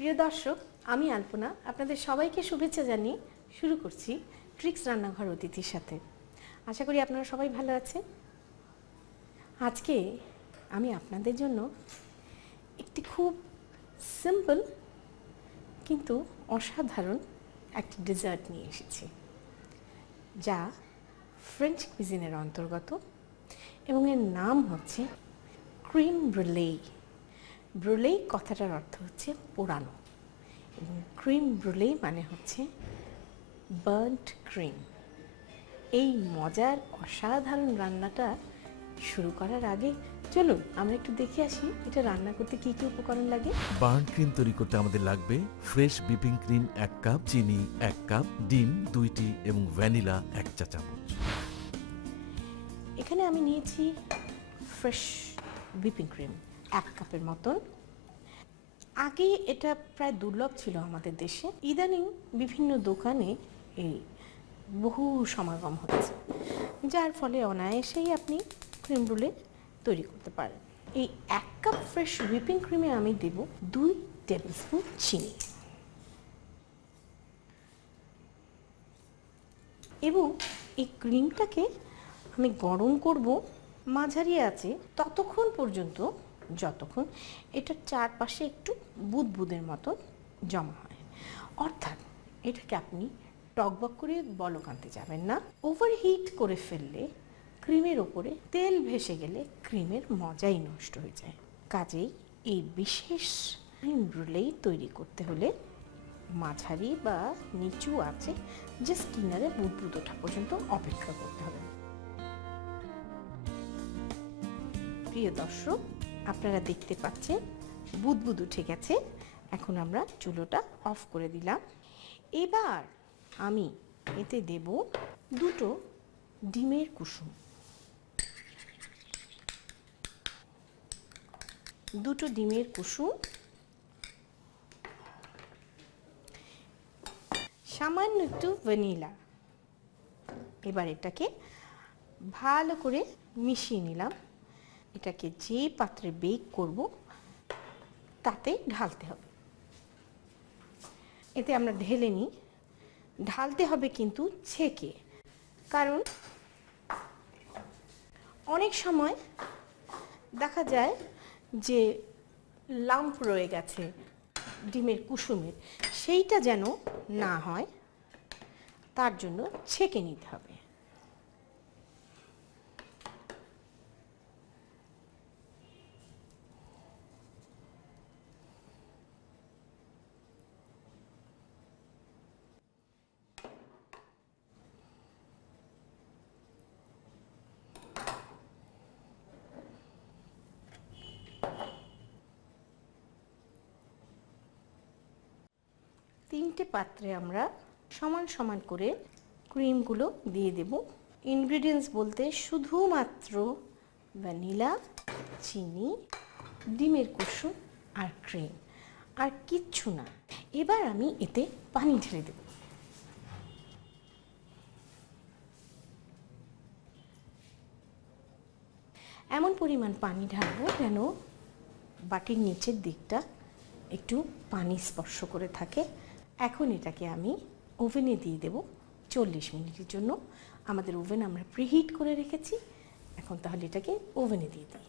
প্রিয় দর্শক, আমি আলপনা আপনাদের সবাইকে শুভেচ্ছা জানিয়ে শুরু করছি ট্রিক্স রান্নাঘর অতিথির সাথে। আশা করি আপনারা সবাই ভালো আছেন। আজকে আমি আপনাদের জন্য একটি খুব সিম্পল কিন্তু অসাধারণ একটি ডেজার্ট নিয়ে এসেছি, যা ফ্রেঞ্চ কুইজিনের অন্তর্গত এবং এর নাম হচ্ছে ক্রিম ব্রুলে। ব্রুলে কথাটার অর্থ হচ্ছে পোড়ানো এবং ক্রিম ব্রুলে মানে হচ্ছে বার্ন্ট ক্রিম। এই মজার অসাধারণ রান্নাটা শুরু করার আগে চলুন আমরা একটু দেখে আসি এটা রান্না করতে কি কি উপকরণ লাগে। বার্ন্ট ক্রিম তৈরি করতে আমাদের লাগবে ফ্রেশ হুইপিং ক্রিম 1 কাপ, চিনি 1 কাপ, ডিম 2টি এবং ভ্যানিলা 1 চা চামচ। এখানে আমি নিয়েছি ফ্রেশ হুইপিং ক্রিম 1 কাপের মতন। আগে এটা প্রায় দুর্লভ ছিল আমাদের দেশে, ইদানিং বিভিন্ন দোকানে এই বহু সমাগম হচ্ছে, যার ফলে অনায়াসেই আপনি ক্রিম ব্রুলে তৈরি করতে পারেন। এই 1 কাপ ফ্রেশ হুইপিং ক্রিমে আমি দেব 2 টেবিল স্পুন চিনি এবং এই ক্রিমটাকে আমি গরম করব মাঝারি আঁচে ততক্ষণ পর্যন্ত যতক্ষণ এটার চারপাশে একটু বুদবুদের মতো জমা হয়। অর্থাৎ এটাকে আপনি টকবক করে বলক আনতে যাবেন না। ওভারহিট করে ফেললে ক্রিমের ওপরে তেল ভেসে গেলে ক্রিমের মজাই নষ্ট হয়ে যায়। কাজেই এই বিশেষ ক্রিম ব্রুলে তৈরি করতে হলে মাঝারি বা নিচু আঁচে জাস্ট কিনারে বুদবুদ ওঠা পর্যন্ত অপেক্ষা করতে হবে। প্রিয় দর্শক, আপনারা দেখতে পাচ্ছেন বুদবুদ উঠে গেছে। এখন আমরা চুলোটা অফ করে দিলাম। এবার আমি এতে দেব 2টো ডিমের কুসুম। 2টো ডিমের কুসুম, সামান্য একটু ভ্যানিলা। এবার এটাকে ভালো করে মিশিয়ে নিলাম। এটাকে যে পাত্রে বেক করব তাতে ঢালতে হবে। এতে আমরা ঢেলে নিই। ঢালতে হবে কিন্তু ছেঁকে, কারণ অনেক সময় দেখা যায় যে লাম্প রয়ে গেছে ডিমের কুসুমের, সেইটা যেন না হয় তার জন্য ছেঁকে নিতে হবে। তিনটে পাত্রে আমরা সমান সমান করে ক্রিমগুলো দিয়ে দেব। ইনগ্রিডিয়েন্টস বলতে শুধুমাত্র ভ্যানিলা, চিনি, ডিমের কুসুম আর ক্রিম, আর কিচ্ছু না। এবার আমি এতে পানি ঢেলে দেব। এমন পরিমাণ পানি ঢালবো যেন বাটির নিচের দিকটা একটু পানি স্পর্শ করে থাকে। এখন এটাকে আমি ওভেনে দিয়ে দেব 40 মিনিটের জন্য। আমাদের ওভেন আমরা প্রিহিট করে রেখেছি। এখন তাহলে এটাকে ওভেনে দিয়ে দিই।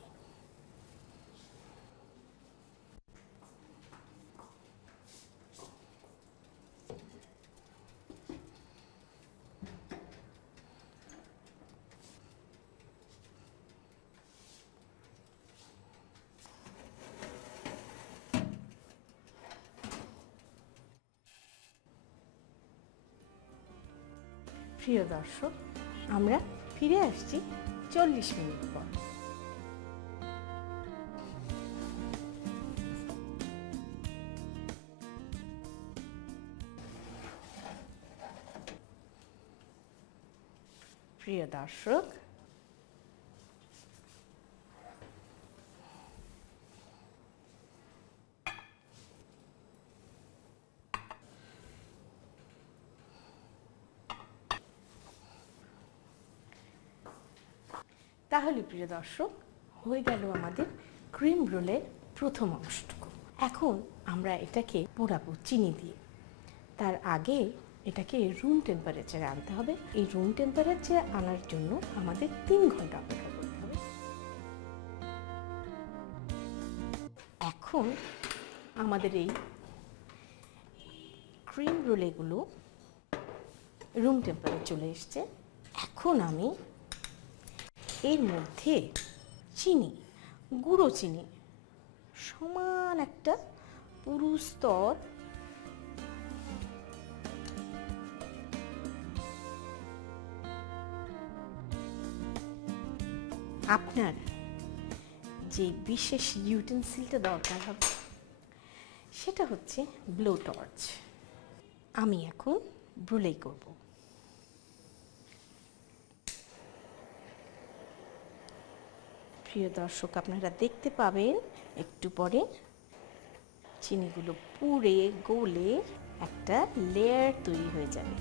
প্রিয় দর্শক, আমরা ফিরে আসছি 40 মিনিট পর। প্রিয় দর্শক, তাহলে প্রিয় দর্শক, হয়ে গেল আমাদের ক্রিম রোলের প্রথম অংশটুকু। এখন আমরা এটাকে পোড়াবো চিনি দিয়ে। তার আগে এটাকে রুম টেম্পারেচারে আনতে হবে। এই রুম টেম্পারেচারে আনার জন্য আমাদের 3 ঘন্টা অপেক্ষা করতে হবে। এখন আমাদের এই ক্রিম রোলেগুলো রুম টেম্পারেচারে চলে এসছে। এখন আমি এর মধ্যে চিনি, গুঁড়ো চিনি সমান একটা পুরু স্তর আপনার যে বিশেষ ইউটেন্সিলটা দরকার হবে সেটা হচ্ছে ব্লো টর্চ। আমি এখন ব্রুলেই করব। প্রিয় দর্শক, আপনারা দেখতে পাবেন একটু পরে চিনিগুলো পুড়ে গলে একটা লেয়ার তৈরি হয়ে যাবে।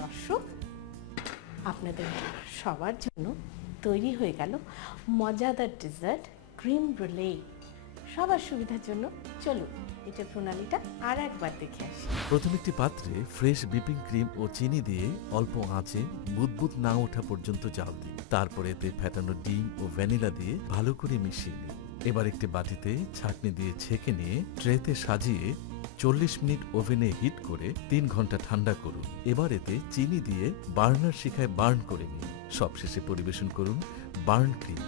দর্শক, আপনাদের সবার জন্য তৈরি হয়ে গেল মজাদার ডেজার্ট ক্রিম ব্রুলে। সবার সুবিধার জন্য চলুন এটা প্রণালীটা আর একবার দেখে আসি। প্রথমে একটি পাত্রে ফ্রেশ বিপিং ক্রিম ও চিনি দিয়ে অল্প আঁচে বুদবুদ না ওঠা পর্যন্ত জাল দিন। তারপরে এতে ফেটানো ডিম ও ভ্যানিলা দিয়ে ভালো করে মিশিয়ে নিন। এবার একটি বাটিতে ছাঁকনি দিয়ে ছেঁকে নিয়ে ট্রেতে সাজিয়ে 40 মিনিট ওভেনে হিট করে 3 ঘন্টা ঠান্ডা করুন। এবার এতে চিনি দিয়ে বার্নার শিখায় বার্ন করে নিন। সবশেষে পরিবেশন করুন বার্ন ক্রিম।